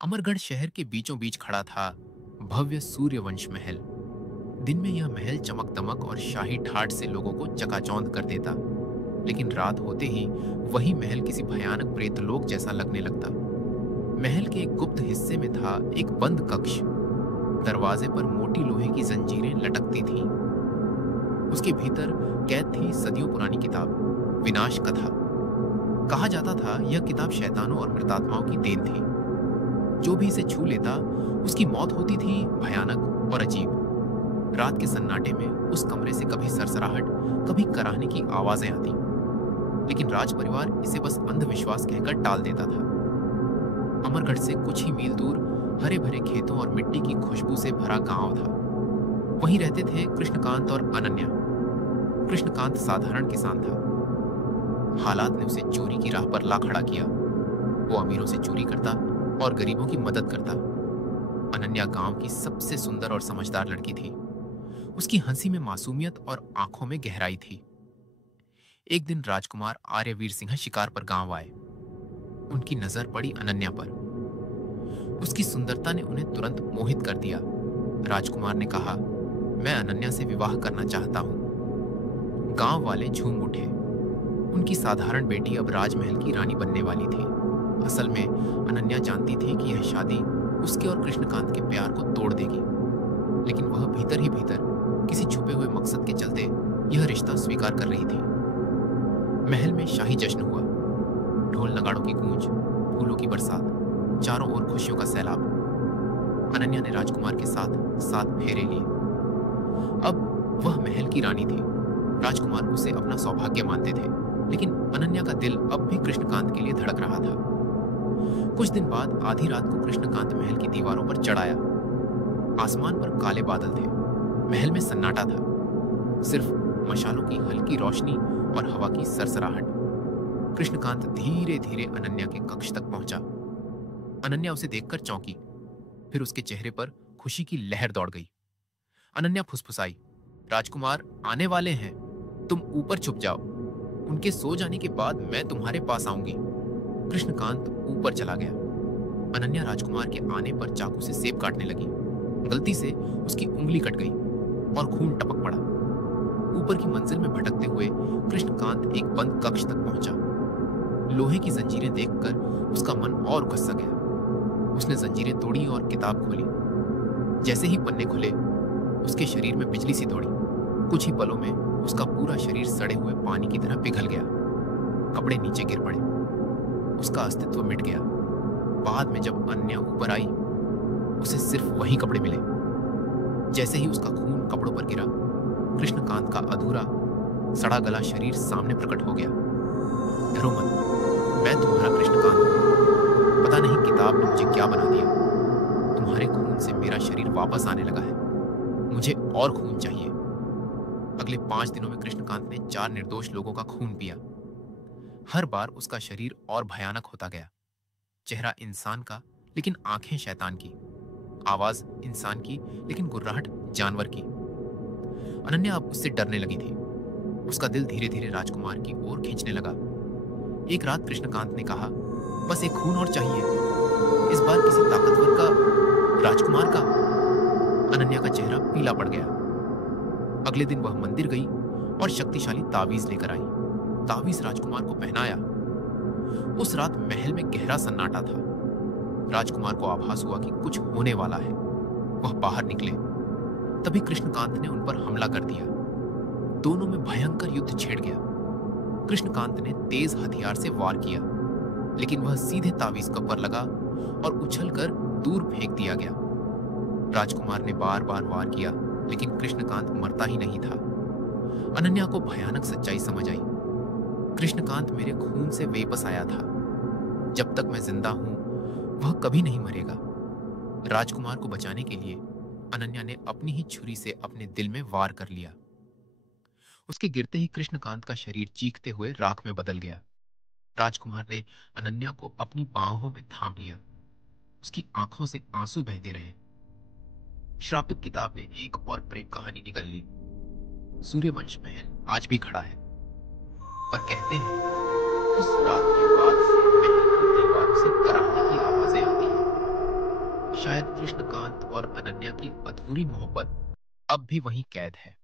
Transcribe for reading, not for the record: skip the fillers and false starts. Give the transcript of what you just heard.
अमरगढ़ शहर के बीचों बीच खड़ा था भव्य सूर्यवंश महल। दिन में यह महल चमक दमक और शाही ठाठ से लोगों को चकाचौंध कर देता, लेकिन रात होते ही वही महल किसी भयानक प्रेतलोक जैसा लगने लगता। महल के एक गुप्त हिस्से में था एक बंद कक्ष। दरवाजे पर मोटी लोहे की जंजीरें लटकती थीं। उसके भीतर कैद थी सदियों पुरानी किताब, विनाश कथा। कहा जाता था यह किताब शैतानों और मृतात्माओं की देन थी। जो भी इसे छू लेता उसकी मौत होती थी भयानक और अजीब। रात के सन्नाटे में उस कमरे से कभी सरसराहट, कभी कराहने की आवाजें आती, लेकिन राज परिवार इसे बस अंधविश्वास कहकर टाल देता था। अमरगढ़ से कुछ ही मील दूर हरे भरे खेतों और मिट्टी की खुशबू से भरा गांव था। वहीं रहते थे कृष्णकांत और अनन्या। कृष्णकांत साधारण किसान था। हालात ने उसे चोरी की राह पर ला खड़ा किया। वो अमीरों से चोरी करता और गरीबों की मदद करता। अनन्या गांव की सबसे सुंदर और समझदार लड़की थी। उसकी हंसी में मासूमियत और आंखों में गहराई थी। एक दिन राजकुमार आर्यवीर सिंह शिकार पर गांव आए। उनकी नजर पड़ी अनन्या पर। उसकी सुंदरता ने उन्हें तुरंत मोहित कर दिया। राजकुमार ने कहा, मैं अनन्या से विवाह करना चाहता हूं। गांव वाले झूम उठे। उनकी साधारण बेटी अब राजमहल की रानी बनने वाली थी। असल में अनन्या जानती थी कि यह शादी उसके और कृष्णकांत के प्यार को तोड़ देगी, लेकिन वह भीतर ही भीतर किसी छुपे हुए मकसद के चलते यह रिश्ता स्वीकार कर रही थी। महल में शाही जश्न हुआ। ढोल नगाड़ों की गूंज, फूलों की बरसात, चारों ओर खुशियों का सैलाब। अनन्या ने राजकुमार के साथ 7 फेरे लिए। अब वह महल की रानी थी। राजकुमार उसे अपना सौभाग्य मानते थे, लेकिन अनन्या का दिल अब भी कृष्णकांत के लिए धड़क रहा था। कुछ दिन बाद आधी रात को कृष्णकांत महल की दीवारों पर चढ़ आया। आसमान पर काले बादल थे। महल में सन्नाटा था, सिर्फ मशालों की हल्की रोशनी और हवा की सरसराहट। कृष्णकांत धीरे धीरे अनन्या के कक्ष तक पहुंचा। अनन्या उसे देखकर चौंकी, फिर उसके चेहरे पर खुशी की लहर दौड़ गई। अनन्या फुसफुसाई, राजकुमार आने वाले हैं, तुम ऊपर छुप जाओ। उनके सो जाने के बाद मैं तुम्हारे पास आऊंगी। कृष्णकांत ऊपर चला गया। अनन्या राजकुमार के आने पर चाकू से सेब काटने लगी। गलती से उसकी उंगली कट गई और खून टपक पड़ा। ऊपर की मंजिल में भटकते हुए कृष्णकांत एक बंद कक्ष तक पहुंचा। लोहे की जंजीरें देखकर उसका मन और उकस सा गया। उसने जंजीरें तोड़ी और किताब खोली। जैसे ही पन्ने खुले, उसके शरीर में बिजली सी दौड़ी। कुछ ही पलों में उसका पूरा शरीर सड़े हुए पानी की तरह पिघल गया। कपड़े नीचे गिर पड़े। उसका अस्तित्व मिट गया। बाद में जब अनन्या ऊपर आई, उसे सिर्फ वही कपड़े मिले। जैसे ही उसका खून कपड़ों पर गिरा, कृष्णकांत का अधूरा सड़ा गला शरीर सामने प्रकट हो गया। डरो मत, मैं तुम्हारा कृष्णकांत हूं। पता नहीं किताब ने मुझे क्या बना दिया। तुम्हारे खून से मेरा शरीर वापस आने लगा है। मुझे और खून चाहिए। अगले 5 दिनों में कृष्णकांत ने 4 निर्दोष लोगों का खून पिया। हर बार उसका शरीर और भयानक होता गया। चेहरा इंसान का, लेकिन आंखें शैतान की। आवाज इंसान की, लेकिन गुर्राहट जानवर की। अनन्या अब उससे डरने लगी थी। उसका दिल धीरे धीरे राजकुमार की ओर खींचने लगा। एक रात कृष्णकांत ने कहा, बस एक खून और चाहिए, इस बार किसी ताकतवर का, राजकुमार का। अनन्या का चेहरा पीला पड़ गया। अगले दिन वह मंदिर गई और शक्तिशाली तावीज लेकर आई। तावीज राजकुमार को पहनाया। उस रात महल में गहरा सन्नाटा था। राजकुमार को आभास हुआ कि कुछ होने वाला है। वह बाहर निकले, तभी कृष्णकांत ने उन पर हमला कर दिया। दोनों में भयंकर युद्ध छिड़ गया। कृष्णकांत ने तेज हथियार से वार किया, लेकिन वह सीधे तावीज पर लगा और उछलकर दूर फेंक दिया गया। राजकुमार ने बार बार वार किया, लेकिन कृष्णकांत मरता ही नहीं था। अनन्या को भयानक सच्चाई समझ आई। कृष्णकांत मेरे खून से वापस आया था। जब तक मैं जिंदा हूं, वह कभी नहीं मरेगा। राजकुमार को बचाने के लिए अनन्या ने अपनी ही छुरी से अपने दिल में वार कर लिया। उसके गिरते ही कृष्णकांत का शरीर चीखते हुए राख में बदल गया। राजकुमार ने अनन्या को अपनी बाहों में थाम लिया। उसकी आंखों से आंसू बहते रहे। श्रापित किताब में एक और प्रेम कहानी निकल ली। सूर्यवंश महल आज भी खड़ा है, और कहते हैं उस रात के बाद से महल की दीवारों से कराहने की आवाजें आती हैं। शायद कृष्णकांत और अनन्या की अधूरी मोहब्बत अब भी वहीं कैद है।